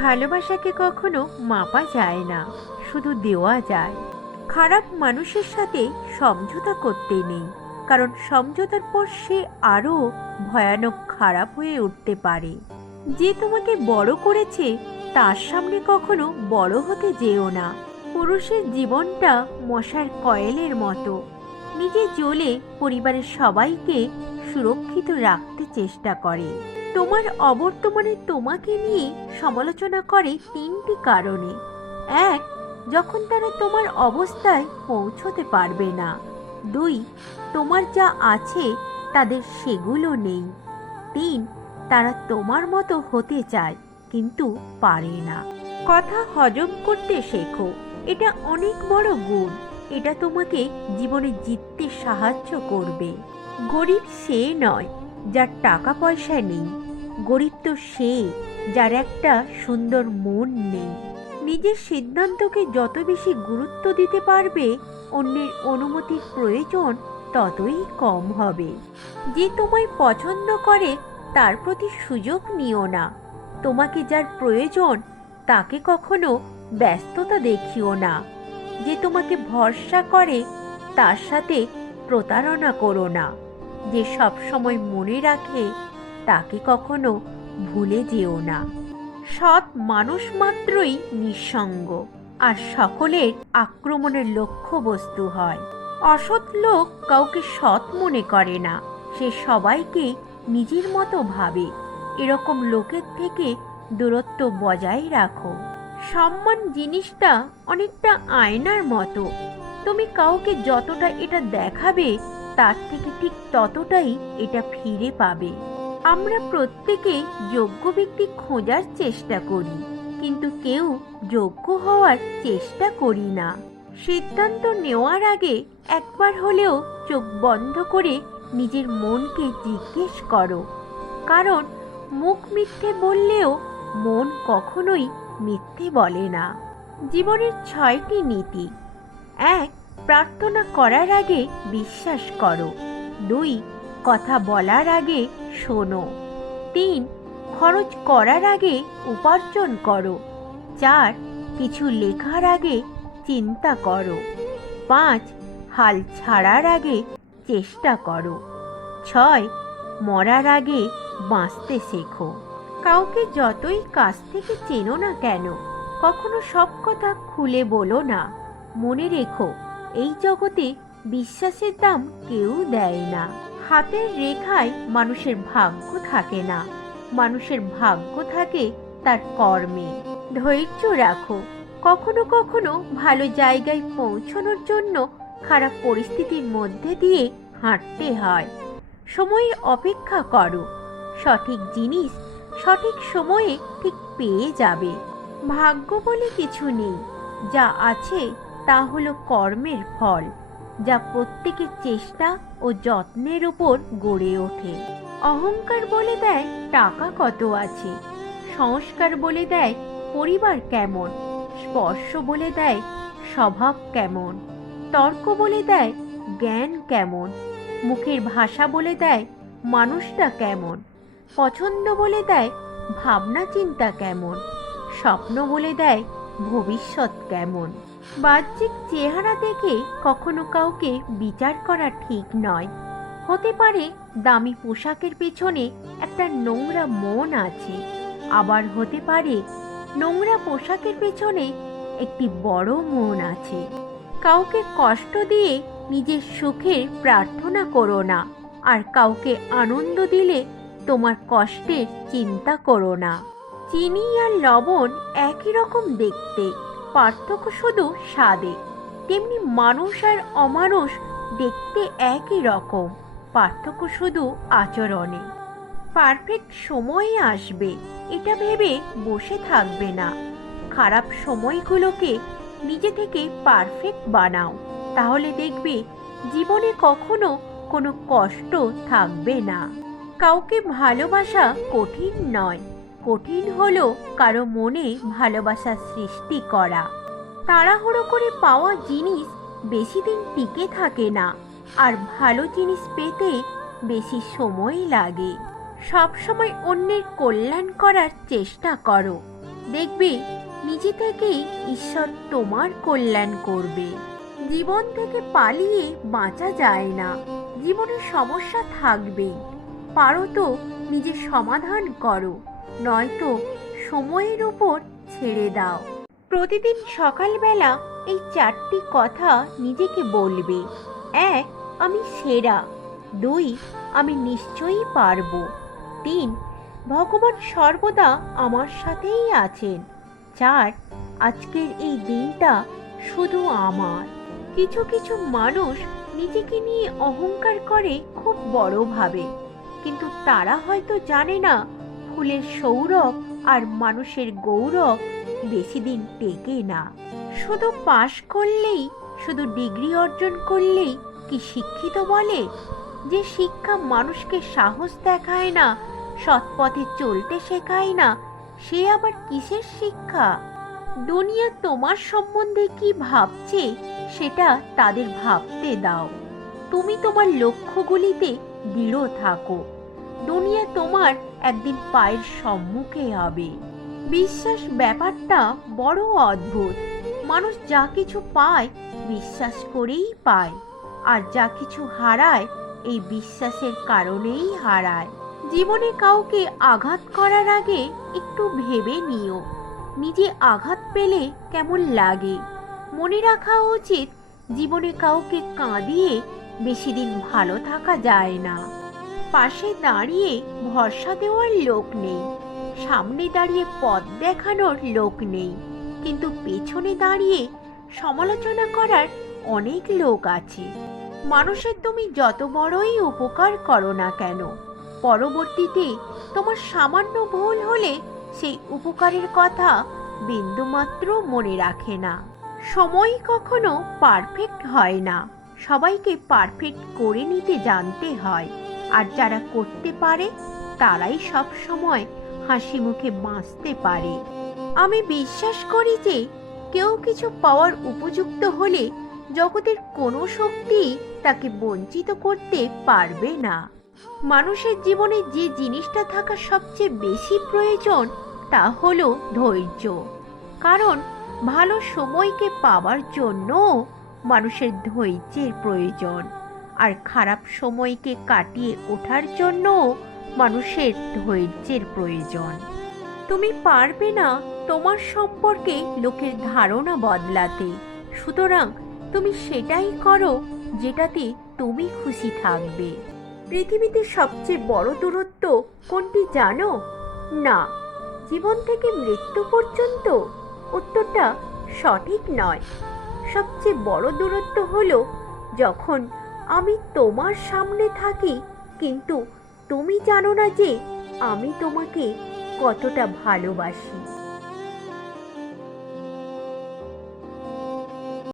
ভালোবাসাকে কখনো মাপা যায় না, শুধু দেওয়া যায়। খারাপ মানুষের সাথে সমঝোতা করতে নেই, কারণ সমঝোতার পর সে আরও ভয়ানক খারাপ হয়ে উঠতে পারে। যে তোমাকে বড় করেছে তার সামনে কখনো বড় হতে যেও না। পুরুষের জীবনটা মশার কয়েলের মতো, নিজে জ্বলে পরিবারের সবাইকে সুরক্ষিত রাখতে চেষ্টা করে। তোমার অবর্তমানে তোমাকে নিয়ে সমালোচনা করে তিনটি কারণে। এক, যখন তারা তোমার অবস্থায় পৌঁছতে পারবে না। দুই, তোমার যা আছে তাদের সেগুলো নেই। তিন, তারা তোমার মতো হতে চায় কিন্তু পারে না। কথা হজম করতে শেখো, এটা অনেক বড় গুণ। এটা তোমাকে জীবনে জিততে সাহায্য করবে। গরিব সে নয় যার টাকা পয়সা নেই, গরিব তো সে যার একটা সুন্দর মন নেই। নিজের সিদ্ধান্তকে যত বেশি গুরুত্ব দিতে পারবে, অন্যের অনুমতির প্রয়োজন ততই কম হবে। যে তোমায় পছন্দ করে তার প্রতি সুযোগ নিও না। তোমাকে যার প্রয়োজন তাকে কখনো ব্যস্ততা দেখিও না। যে তোমাকে ভরসা করে তার সাথে প্রতারণা করো না। যে সব সময় মনে রাখে তাকে কখনো ভুলে যেও না। সৎ মানুষ মাত্রই নিঃসঙ্গ, আর সকলের আক্রমণের লক্ষ্যবস্তু হয়। অসৎ লোক কাউকে সৎ মনে করে না, সে সবাইকে নিজের মতো ভাবে। এরকম লোকের থেকে দূরত্ব বজায় রাখো। সম্মান জিনিসটা অনেকটা আয়নার মতো, তুমি কাউকে যতটা এটা দেখাবে তার থেকে ঠিক ততটাই এটা ফিরে পাবে। আমরা প্রত্যেকে যোগ্য ব্যক্তি খোঁজার চেষ্টা করি, কিন্তু কেউ যোগ্য হওয়ার চেষ্টা করি না। সিদ্ধান্ত নেওয়ার আগে একবার হলেও চোখ বন্ধ করে নিজের মনকে জিজ্ঞেস করো, কারণ মুখ মিথ্যে বললেও মন কখনোই মিথ্যে বলে না। জীবনের 6টি নীতি। 1, প্রার্থনা করার আগে বিশ্বাস করো। 2, কথা বলার আগে শোনো। 3, খরচ করার আগে উপার্জন করো। 4, কিছু লেখার আগে চিন্তা করো। 5, হাল ছাড়ার আগে চেষ্টা করো। 6, মরার আগে বাঁচতে শেখো। কাউকে যতই কাছ থেকে চেনো না কেন, কখনো সব কথা খুলে বলো না। মনে রেখো, এই জগতে বিশ্বাসের দাম কেউ দেয় না। হাতের রেখায় মানুষের ভাগ্য থাকে না, মানুষের ভাগ্য থাকে তার কর্মে। ধৈর্য রাখো, কখনো কখনো ভালো জায়গায় পৌঁছানোর জন্য খারাপ পরিস্থিতির মধ্যে দিয়ে হাঁটতে হয়। সময়ের অপেক্ষা করো, সঠিক জিনিস সঠিক সময়ে ঠিক পেয়ে যাবে। ভাগ্য বলে কিছু নেই, যা আছে তা হলো কর্মের ফল, যা প্রত্যেকের চেষ্টা ও যত্নের উপর গড়ে ওঠে। অহংকার বলে দেয় টাকা কত আছে, সংস্কার বলে দেয় পরিবার কেমন, স্পর্শ বলে দেয় স্বভাব কেমন, তর্ক বলে দেয় জ্ঞান কেমন, মুখের ভাষা বলে দেয় মানুষটা কেমন, পছন্দ বলে দেয় ভাবনা চিন্তা কেমন, স্বপ্ন বলে দেয় ভবিষ্যৎ কেমন। বাহ্যিক চেহারা দেখে কখনো কাউকে বিচার করা ঠিক নয়। হতে পারে দামি পোশাকের পেছনে একটা নোংরা মন আছে, আবার হতে পারে নোংরা পোশাকের পেছনে একটি বড় মন আছে। কাউকে কষ্ট দিয়ে নিজের সুখের প্রার্থনা করো না, আর কাউকে আনন্দ দিলে তোমার কষ্টের চিন্তা করো না। চিনি আর লবণ একই রকম দেখতে, পার্থক্য শুধু স্বাদে। তেমনি মানুষ আর অমানুষ দেখতে একই রকম, পার্থক্য শুধু আচরণে। পারফেক্ট সময়ে আসবে এটা ভেবে বসে থাকবে না। খারাপ সময়গুলোকে নিজে থেকে পারফেক্ট বানাও, তাহলে দেখবে জীবনে কখনো কোনো কষ্ট থাকবে না। কাউকে ভালোবাসা কঠিন নয়, কঠিন হলো কারো মনে ভালোবাসা সৃষ্টি করা। তাড়াহুড়ো করে পাওয়া জিনিস বেশি দিন টিকে থাকে না, আর ভালো জিনিস পেতে বেশি সময় লাগে। সবসময় অন্যের কল্যাণ করার চেষ্টা করো, দেখবে নিজে থেকেই ঈশ্বর তোমার কল্যাণ করবে। জীবন থেকে পালিয়ে বাঁচা যায় না, জীবনের সমস্যা থাকবেই। পারো তো নিজের সমাধান করো, নয়তো সময়ের উপর ছেড়ে দাও। প্রতিদিন সকালবেলা এই 4টি কথা নিজেকে বলবে। 1, আমি সেরা। 2, আমি নিশ্চয়ই পারবো। 3, ভগবান সর্বদা আমার সাথেই আছেন। 4, আজকের এই দিনটা শুধু আমার। কিছু কিছু মানুষ নিজেকে নিয়ে অহংকার করে খুব বড়ভাবে, কিন্তু তারা হয়তো জানে না ফুলের সৌরভ আর মানুষের গৌরব বেশি দিন টেকে না। শুধু পাশ করলেই, শুধু ডিগ্রি অর্জন করলেই কি শিক্ষিত বলে? যে শিক্ষা মানুষকে সাহস দেখায় না, সৎ পথে চলতে শেখায় না, সে আবার কিসের শিক্ষা? দুনিয়া তোমার সম্বন্ধে কি ভাবছে সেটা তাদের ভাবতে দাও। তুমি তোমার লক্ষ্যগুলিতে দৃঢ় থাকো। দুনিয়া তোমার একদিন পায়ের সম্মুখে হবে। বিশ্বাস ব্যাপারটা বড় অদ্ভুত। মানুষ যা কিছু পায় বিশ্বাস করেই পায়, আর যা কিছু হারায় এই বিশ্বাসের কারণেই হারায়। জীবনে কাউকে আঘাত করার আগে একটু ভেবে নিও, নিজে আঘাত পেলে কেমন লাগে। মনে রাখা উচিত, জীবনে কাউকে কাঁদিয়ে বেশি দিন ভালো থাকা যায় না। পাশে দাঁড়িয়ে ভরসা দেওয়ার লোক নেই, সামনে দাঁড়িয়ে পথ দেখানোর লোক নেই, কিন্তু পেছনে দাঁড়িয়ে সমালোচনা করার অনেক লোক আছে। মানুষের তুমি যত বড়ই উপকার করো না কেন, পরবর্তীতে তোমার সামান্য ভুল হলে সেই উপকারের কথা বিন্দুমাত্র মনে রাখে না। সময় কখনো পারফেক্ট হয় না, সবাইকে পারফেক্ট করে নিতে জানতে হয়। আর যারা করতে পারে তারাই সব সময় হাসি মুখে বাঁচতে পারে। আমি বিশ্বাস করি যে কেউ কিছু পাওয়ার উপযুক্ত হলে জগতের কোনো শক্তি তাকে বঞ্চিত করতে পারবে না। মানুষের জীবনে যে জিনিসটা থাকা সবচেয়ে বেশি প্রয়োজন তা হলো ধৈর্য। কারণ ভালো সময়কে পাওয়ার জন্য মানুষের ধৈর্যের প্রয়োজন, আর খারাপ সময়কে কাটিয়ে ওঠার জন্য মানুষের ধৈর্যের প্রয়োজন। তুমি পারবে না তোমার সম্পর্কে লোকের ধারণা বদলাতে, সুতরাং তুমি সেটাই করো যেটাতে তুমি খুশি থাকবে। পৃথিবীতে সবচেয়ে বড় দূরত্ব কোনটি জানো? না, জীবন থেকে মৃত্যু পর্যন্ত। উত্তরটা সঠিক নয়। সবচেয়ে বড় দূরত্ব হলো যখন আমি তোমার সামনে থাকি কিন্তু তুমি জানো না যে আমি তোমাকে কতটা ভালোবাসি।